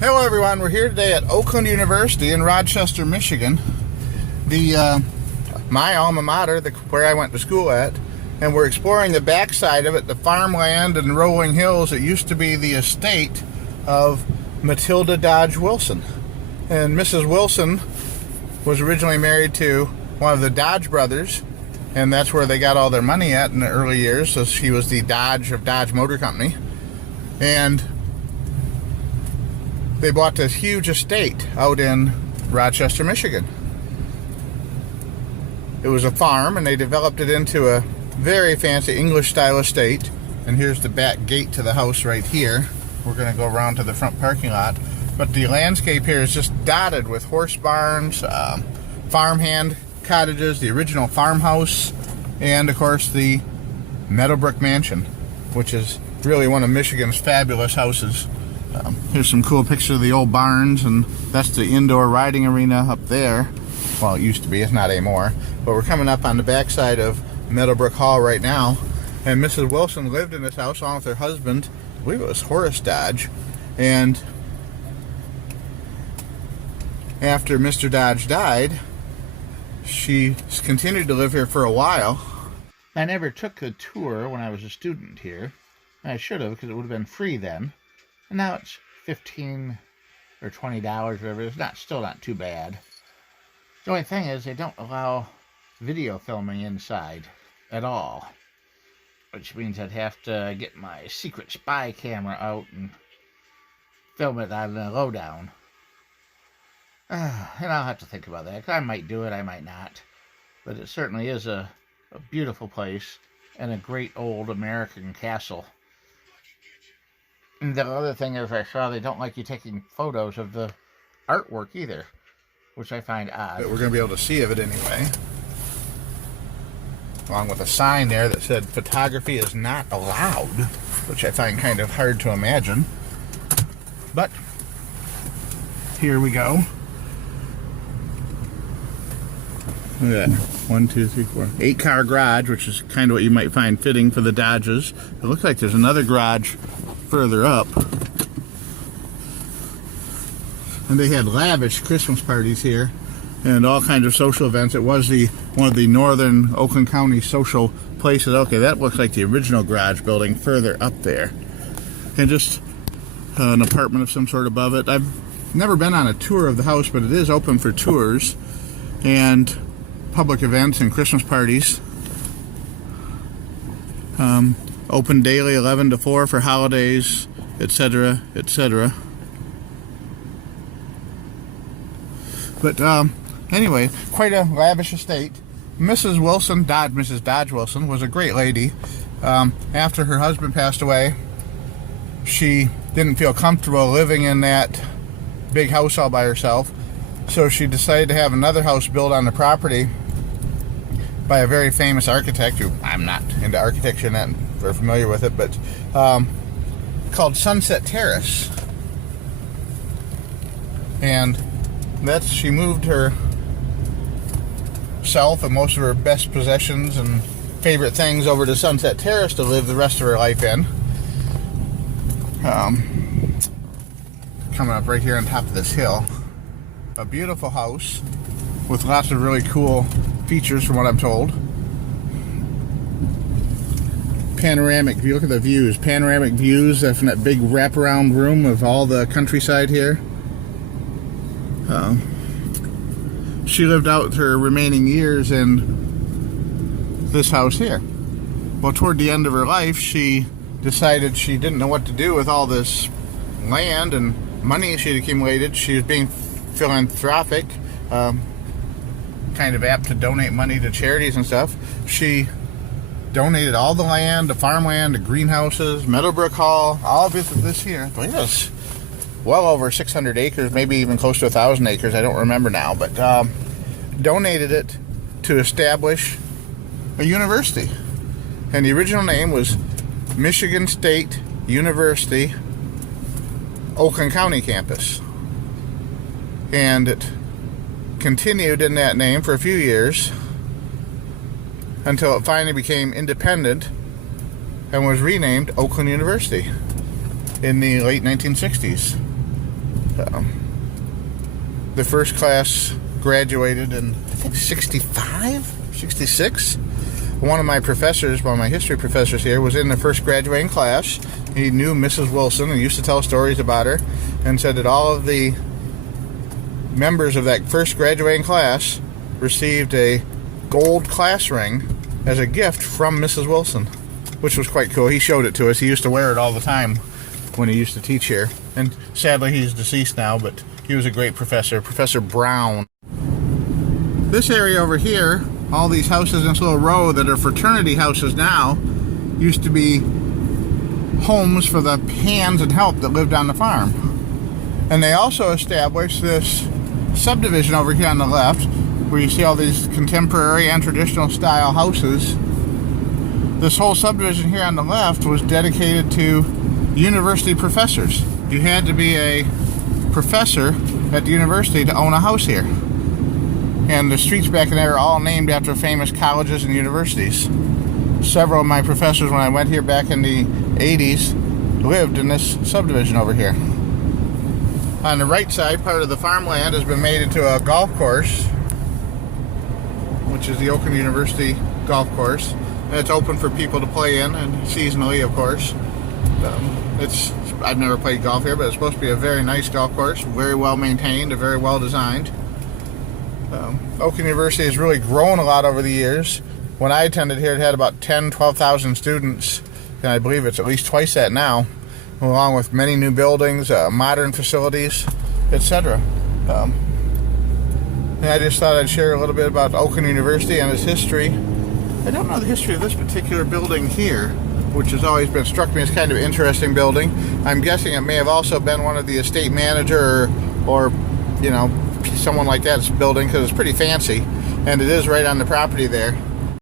Hello everyone, we're here today at Oakland University in Rochester, Michigan, my alma mater, where I went to school at, and we're exploring the backside of it, the farmland and rolling hills that used to be the estate of Matilda Dodge Wilson. And Mrs. Wilson was originally married to one of the Dodge brothers, and that's where they got all their money at in the early years, so she was the Dodge of Dodge Motor Company. And they bought this huge estate out in Rochester, Michigan. It was a farm, and they developed it into a very fancy English-style estate. And here's the back gate to the house right here. We're going to go around to the front parking lot. But the landscape here is just dotted with horse barns, farmhand cottages, the original farmhouse, and, of course, the Meadowbrook Mansion, which is really one of Michigan's fabulous houses. Here's some cool pictures of the old barns, and that's the indoor riding arena up there. Well, it used to be, it's not anymore. But we're coming up on the backside of Meadowbrook Hall right now. And Mrs. Wilson lived in this house along with her husband, I believe it was Horace Dodge. And after Mr. Dodge died, she continued to live here for a while. I never took a tour when I was a student here. I should have, because it would have been free then. And now it's $15 or $20, whatever. It's still not too bad. The only thing is they don't allow video filming inside at all, which means I'd have to get my secret spy camera out and film it on the lowdown. And I'll have to think about that, 'cause I might do it, I might not. But it certainly is a beautiful place and a great old American castle. And the other thing is, I saw they don't like you taking photos of the artwork either, which I find odd. But we're going to be able to see of it anyway. Along with a sign there that said, photography is not allowed, which I find kind of hard to imagine. But here we go. Look at that. 1, 2, 3, 4. 8-car garage, which is kind of what you might find fitting for the Dodges. It looks like there's another garage further up. And they had lavish Christmas parties here and all kinds of social events. It was one of the northern Oakland County social places. Okay, that looks like the original garage building further up there. And just an apartment of some sort above it. I've never been on a tour of the house, but it is open for tours and public events and Christmas parties. Open daily 11 to 4 for holidays, etc., etc. But anyway, quite a lavish estate. Mrs. Wilson, Mrs. Dodge Wilson, was a great lady. After her husband passed away, she didn't feel comfortable living in that big house all by herself. So she decided to have another house built on the property by a very famous architect, who I'm not into architecture, not very familiar with it, but called Sunset Terrace. And she moved herself and most of her best possessions and favorite things over to Sunset Terrace to live the rest of her life in. Coming up right here on top of this hill. A beautiful house with lots of really cool features from what I'm told. Panoramic view, look at the views. Panoramic views from that big wraparound room of all the countryside here. She lived out her remaining years in this house here. Well, toward the end of her life, she decided she didn't know what to do with all this land and money she'd accumulated. She was being philanthropic, kind of apt to donate money to charities and stuff. She donated all the land, the farmland, the greenhouses, Meadowbrook Hall, all of this here. I believe it was well over 600 acres, maybe even close to 1,000 acres. I don't remember now, but donated it to establish a university. And the original name was Michigan State University, Oakland County campus. And it continued in that name for a few years until it finally became independent and was renamed Oakland University in the late 1960s. The first class graduated in, I think, 65, 66. One of my professors, one of my history professors here, was in the first graduating class. He knew Mrs. Wilson and used to tell stories about her, and said that all of the members of that first graduating class received a gold class ring as a gift from Mrs. Wilson, which was quite cool. He showed it to us. He used to wear it all the time when he used to teach here. And sadly, he's deceased now, but he was a great professor, Professor Brown. This area over here, all these houses in this little row that are fraternity houses now, used to be homes for the hands and help that lived on the farm. And they also established this subdivision over here on the left, where you see all these contemporary and traditional style houses. This whole subdivision here on the left was dedicated to university professors. You had to be a professor at the university to own a house here. And the streets back in there are all named after famous colleges and universities. Several of my professors, when I went here back in the 80s, lived in this subdivision over here. On the right side, part of the farmland has been made into a golf course, which is the Oakland University golf course. And it's open for people to play in, and seasonally, of course. I've never played golf here, but it's supposed to be a very nice golf course, very well maintained, and very well designed. Oakland University has really grown a lot over the years. When I attended here, it had about 12,000 students, and I believe it's at least twice that now, along with many new buildings, modern facilities, etc. And I just thought I'd share a little bit about Oakland University and its history. I don't know the history of this particular building here, which has always been struck me as kind of interesting building. I'm guessing it may have also been one of the estate manager or you know, someone like that's building, because it's pretty fancy, and it is right on the property there.